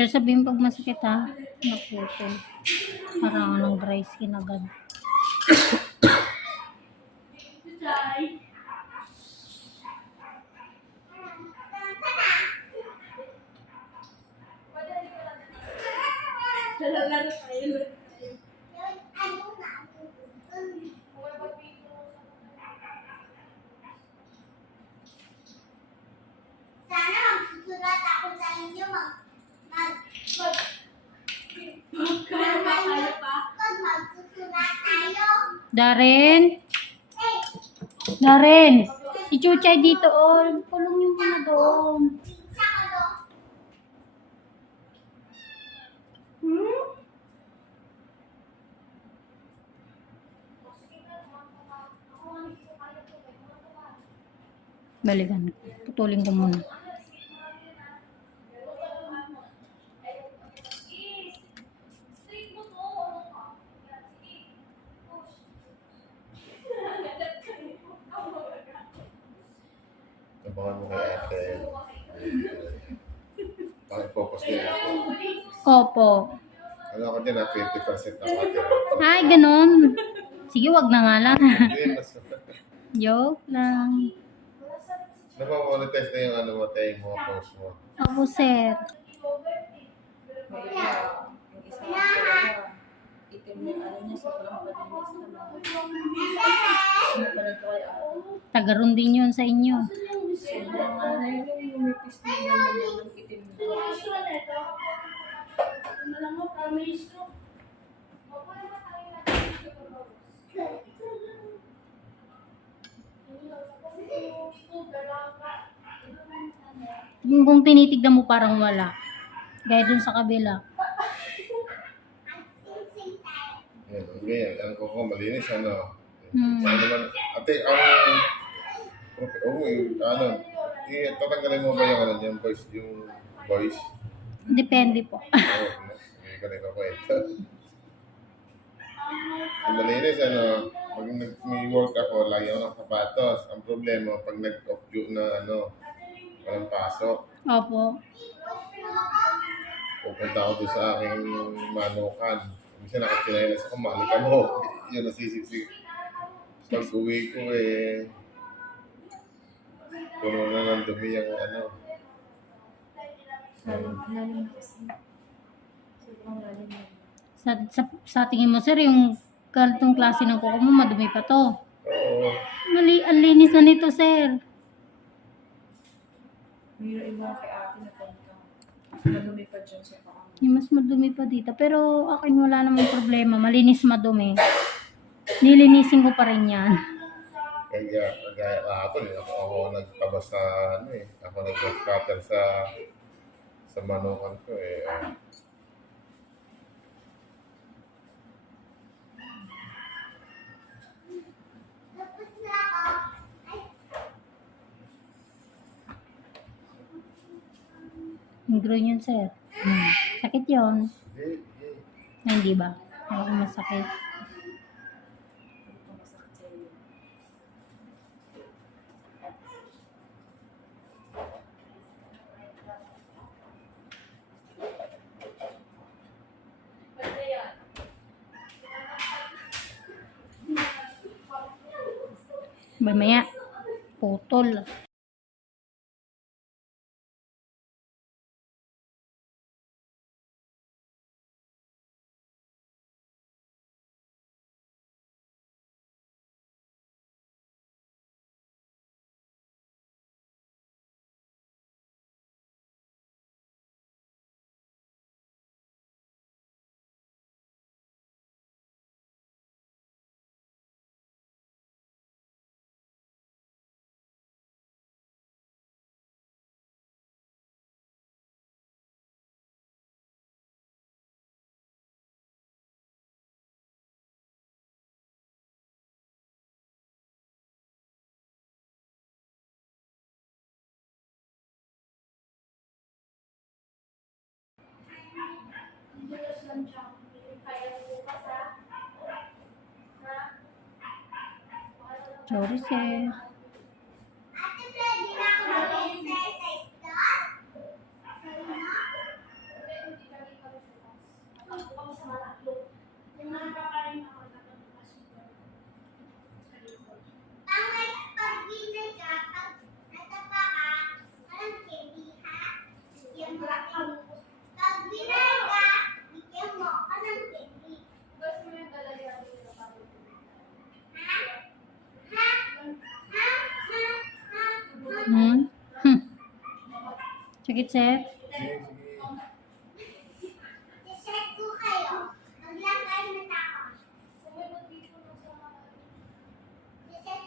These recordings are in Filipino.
Sir, sabihin pag masakit ha. Naputo. Parang anong dry skin agad. Sana magsusulat ako sa inyo mag mag mag pag magsusulat tayo. Darren? Darren! Si Chuchay dito, oh. Pulong yung mga doon. Hmm? Balikan ko. Putulin ko muna. Abangan mo kay ate. Pakifocus niya ako. Opo. Ano ako din na 20% na. Ay, ganun. Sige, wag na nga lang. Hindi, mas Joke lang. Napamonetize na yung ano mo, tayo yung mga post mo. Opo, sir. Yung itim yung ano niya, sobrang palinis naman. Pinapanood ko kay ate. Tagaroon din yun sa inyo. Sobrang ano yun, lumipis na yung ano niya, yung itim niya. Yung kung tinitignan mo parang wala. Gaya dun sa kabila. Tayo. Yan, ganyan. Ang kuko malinis, ano. Hmm. Ano naman, ate, ang... Oo, yung ano, eh, tatanggalin mo ba yung ano, yung voice, yung voice? Depende po. Ko na ikakwento. Yung malinis, ano, pag nag, may work ako, lagi ako ng sapatos. Ang problema, pag nag-off na, ano, walang pasok, Opo. pupunta ako doon sa aking manukan. Minsan nakakilala sa kumali ka mo. Yun, nasisiksik. Pag uwi ko eh, puno na ng dumi yung ano. Lalim, lalim kasi. Sa, sa, sa tingin mo, sir, yung ganitong klase ng kuko mo, madumi pa to. Oo. Mali, ang linis na nito, sir. Mayroon kay ate na punta. Madumi pa dyan sa paa. Yung mas madumi pa dito. Pero akin wala namang problema. Malinis madumi. Nilinisin ko pa rin yan. Kaya, kaya kahapon eh, ako, ako nagtabas sa ano eh. Ako nag-scatter sa sa manukan ko eh. Ah, Tapos na ako. Ay, Ingrown yun, sir. Hmm. Sakit yun. Ay, hindi ba? Ako masakit. Ito masakit sa iyo. Mamaya, putol. Sorry, sir. ate, pwede na ako mag-exercise doon? Sorry na? Hmm? Hmm. Sakit, sir? Sige, sige. Set ko kayo. Maglakad na tao. Set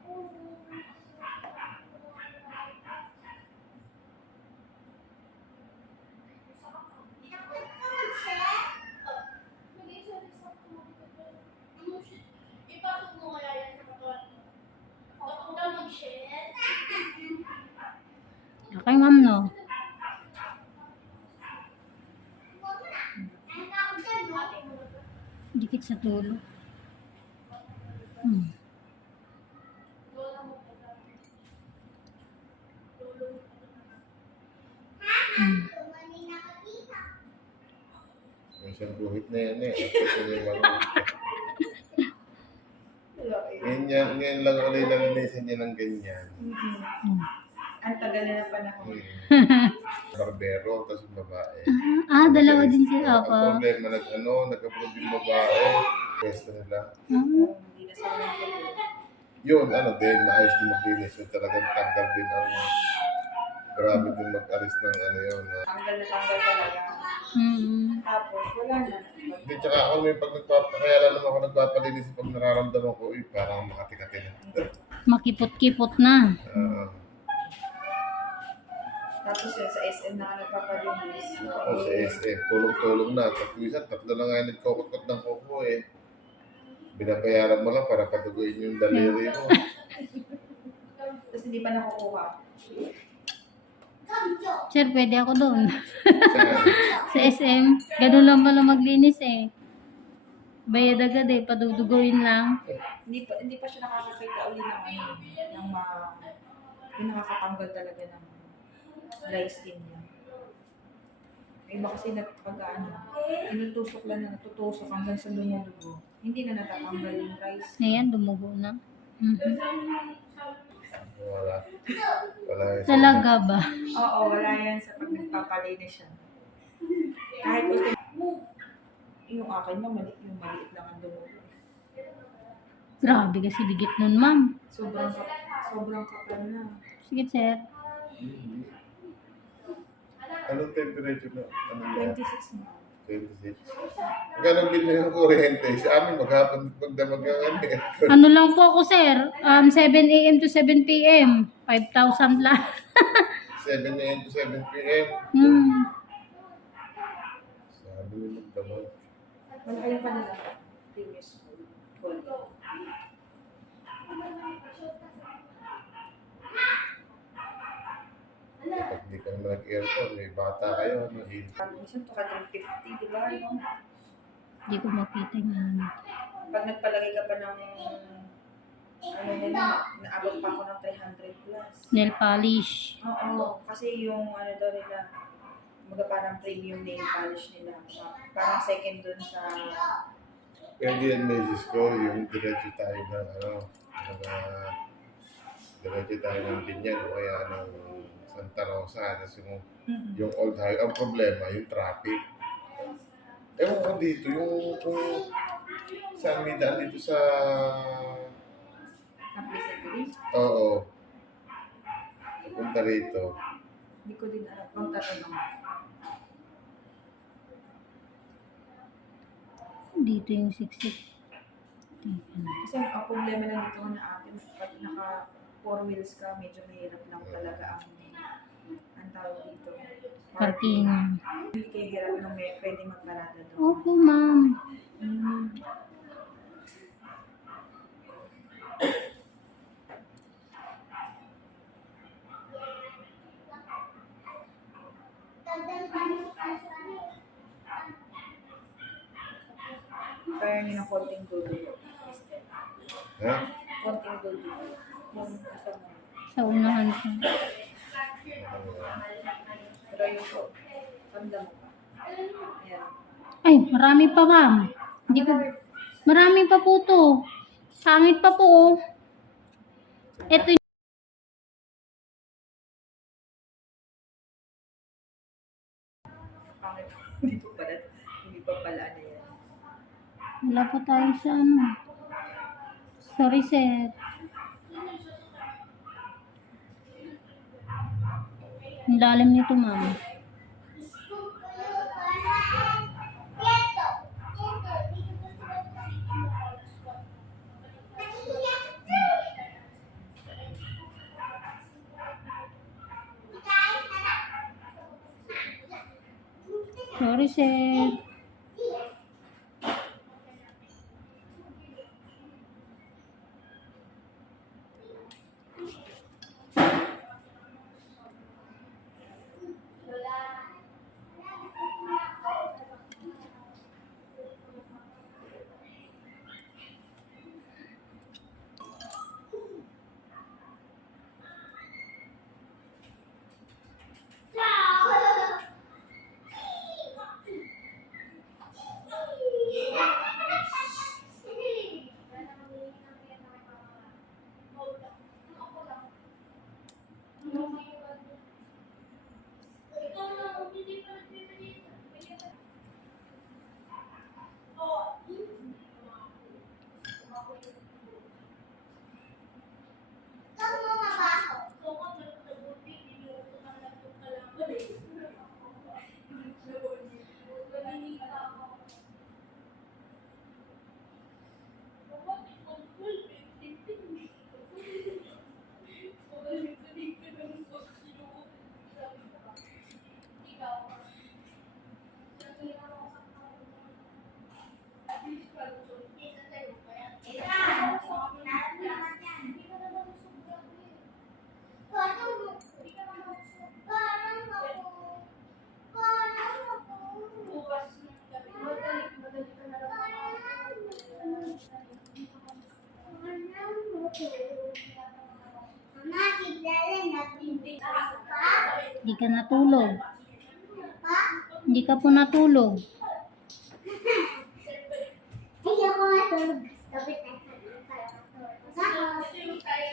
ko. Dapat ka mag-set? Ipasok mo kaya yan sa katawan mo. Kapag daw mag-share, Okay, ma'am, no? Dikit sa tulo. Hmm. Yung isang guhit na yan eh. Wala eh. Ganyan, ngayon lang ako nilalisin niya ng ganyan. Hmm. Ang tagal na ng panahon. Hmm. Barbero, tapos yung babae. Ah, dalawa din sila. Ang Opo. problema, nag, ano, nag-approve yung babae. Pwesto nila. Ah, Hindi na sila nagtuloy. Yun, ano din, maayos din maglinis. Yung talagang tanggal din ang grabe din mag-alis ng ano yun. ah. Tanggal na tanggal talaga. hmm. Tapos, wala na. Hindi, tsaka ako may pag nagpapa, kaya lang naman ako nagpapalinis pag nararamdaman ko, uy, parang makati-kati na. Makipot-kipot na. Ah, Tapos yun, sa SM na ka nagpapalinis. ako sa SM, tulong-tulong na. Tapos minsan, tatlo na nga nagkukot ng kuko eh. Binabayaran mo lang para patuguin yung daliri mo. Tapos hindi pa nakukuha. Sir, pwede ako doon. Sa SM. Ganun lang pala maglinis eh. Bayad agad eh. Paduduguin lang. Hindi pa, hindi pa siya nakakakita uli ng ano, ng ma, yung nakakatanggal talaga ng dry skin niya. May iba kasi nagpag ano, inutusok lang na natutusok hanggang sa lumudugo. Hindi na natatanggal yung dry skin. Ayan, dumugo na. Mhm. Wala. Wala yun. Talaga ba? Oo, wala yan sa pag nagpapalinis siya. Kahit ultim, yung akin mo, maliit yung maliit lang ang dumugo. Grabe kasi bigit nun, ma'am. Sobrang, sobrang kapal na. Sige, sir. Anong temperature na? Ano na? 26 na. 26. Ganun din yung kuryente. Sa amin, maghapon magdamag ang ano eh. Ano lang po ako, sir? Um, 7 a.m. to 7 p.m. 5,000 lang. 7 a.m. to 7 p.m. Hmm. Sabi mo magdamag. Malaki yung kanila. Previous school. Pag di ka naman nag-aircon, may bata kayo, ano, eh. Minsan to ka 50, di ba? Hindi ko makita yung ano. Pag nagpalagay ka pa ng ano nila, naabot pa ako ng 300 plus. Nail polish. Oo, kasi yung ano daw nila, mga parang premium nail polish nila. Parang second dun sa, Kaya di yan may ko, yung diretso tayo ng ano, mga diretso tayo ng Binyan o kaya ng Santa Rosa. Tapos yung, yung old highway, ang problema, yung traffic. Ewan ko dito, yung kung saan may daan dito sa... ng basically. Oo. Punta rito. Hindi ko din alam kung tatanong. Dito yung siksik. Kasi ang problema lang dito na atin, pag naka four wheels ka, medyo mahirap lang talaga ang ang tawag dito. Parking. Hindi kayo hirap nung may pwede magparada doon. Opo, ma'am. Mm. Kaya nyo ng konting dulo. Ha? Konting dulo. Sa unahan ko. Ay, marami pa, ma'am. Hindi ko... Marami pa po to. Sangit pa po. Ito pa pala. Hindi pa pala ano yan. Wala pa tayo sa ano. Sorry, sir. Ang lalim nito, ma'am. Quieto. Quieto. Dito po sila. Nakikiyak. Kain ka na. Sorry, sir. Huwag mo mabaho. Parang mo. Parang ako. Parang ako. Mama, sigla nagbibig ako pa. Hindi ka natulog. Hindi ka po natulog.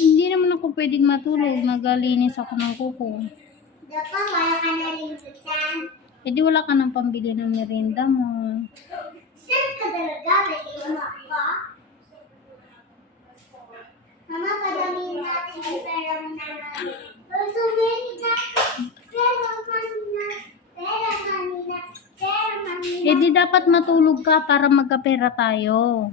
Hindi naman ako pwedeng matulog. Nagalinis ako ng kuko. dapat wala ka na rin saan. E di wala ka ng pambili ng merienda mo. Saan ka talaga? May mo ako? Mama, padamihin natin yung pera mo na namin. Oh, so many natin. Pera kanina. Pera kanina. Pera kanina. E di dapat matulog ka para magkapera tayo.